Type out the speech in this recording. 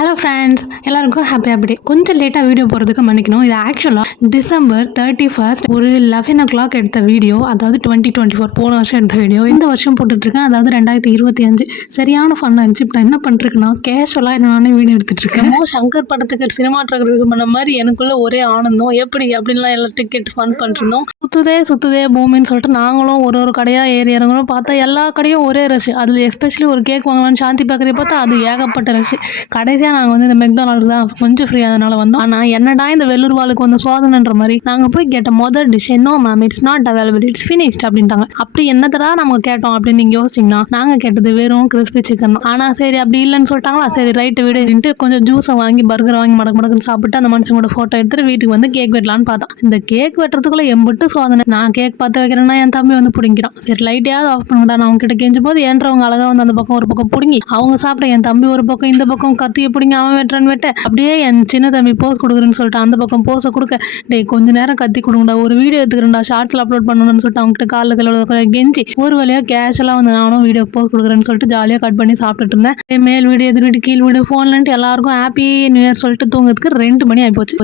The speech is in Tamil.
ஹலோ ஃப்ரெண்ட்ஸ், எல்லாருக்கும் ஹாப்பி டே. கொஞ்சம் லேட்டாக வீடியோ போகிறதுக்கு மன்னிக்கணும். இது ஆக்சுவலாக டிசம்பர் 31 ஒரு 11 o'clock எடுத்த வீடியோ. அதாவது 2024 போன வருஷம் எடுத்த வீடியோ இந்த வருஷம் போட்டுட்ருக்கேன். அதாவது 2025 சரியான ஃபன்னாக இருந்துச்சு. இப்போ நான் என்ன பண்ணிருக்கேன்னா கேஷுவலாக நானே வீடியோ எடுத்துகிட்ருக்கேன். சங்கர் படத்துக்கு சினிமாட்டோகிராஃபி பண்ண மாதிரி எனக்குள்ள ஒரே ஆனந்தம். எப்படி அப்படின்லாம் எல்லாம் டிக்கெட் ஃபன் பண்ணிருந்தோம். சுற்றுதே பூமின்னு சொல்லிட்டு நாங்களும் ஒரு கடையாக ஏறி இறங்குறோம். பார்த்தா எல்லா கடையும் ஒரே ரஷ். அதில் எஸ்பெஷலி ஒரு கேக் வாங்கலாம்னு சாந்தி பேக்கரி பார்த்தா அது ஏகப்பட்ட ரஷ். கடைசியாக நாங்கள் இந்த மெக்டானல்டு தான் கொஞ்சம் ஃப்ரீ அதனால வந்தோம். ஆனால் என்னடா இந்த வெள்ளூர் வாளுக்கு வந்து சோதனைன்ற மாதிரி நாங்கள் போய் கேட்ட முதல் dish no ma'am it's not available it's finished அப்படின்ட்டாங்க. அப்படி என்னத்தடா நம்ம கேட்டோம் அப்படின்னு நீங்கள் யோசிச்சிங்கன்னா நாங்கள் கேட்டது வெறும் கிறிஸ்பி சிக்கன். ஆனால் சரி அப்படி இல்லைன்னு சொல்லிட்டாங்களா, சரி ரைட்டு விடுன்ட்டு கொஞ்சம் ஜூஸை வாங்கி பர்கர் வாங்கி மடக்குன்னு சாப்பிட்டு அந்த மனுஷங்களோட ஃபோட்டோ எடுத்துட்டு வீட்டுக்கு வந்து கேக் வெட்டலான்னு பார்த்தோம். இந்த கேக் வெட்டுறதுக்குள்ள எம்பிட்டு சோதனை. நான் கேக் பார்த்து வைக்கிறேன்னா என் தம்பி வந்து பிடிக்கிறான். சரி லைட்டையாவது ஆஃப் பண்ணுடா நான் அவங்க கிட்ட கெஞ்சும் போது ஏன்றவங்க அழகா வந்து அந்த பக்கம் ஒரு பக்கம் பிடுங்கி அவங்க சாப்பிட்ட என் தம்பி ஒரு பக்கம் இந்த பக்கம் கத்தியை பிடிங்க அவன் வெட்டுறான்னு வெட்ட அப்படியே என் சின்ன தம்பி போஸ் கொடுக்குறேன்னு சொல்லிட்டு அந்த பக்கம் போஸை கொடுக்க டேய் கொஞ்ச நேரம் கத்தி கொடுங்கடா ஒரு வீடியோ எடுத்துக்கிறேன்டா ஷார்ட்ஸில் அப்லோட் பண்ணணும்னு சொல்லிட்டு அவங்ககிட்ட காலில் கெஞ்சி ஒரு வழியாக கேஷுவலாக வந்து நானும் வீடியோ போஸ் கொடுக்குறேன்னு சொல்லிட்டு ஜாலியாக கட் பண்ணி சாப்பிட்டுட்டு இருந்தேன். மேல் வீடியோ எதிர் வீடு கீழ் வீடு ஃபோன்லன்ட்டு எல்லாருக்கும் ஹாப்பி நியூ இயர் சொல்லிட்டு தூங்குறதுக்கு 2 மணி ஆகிப்போச்சு.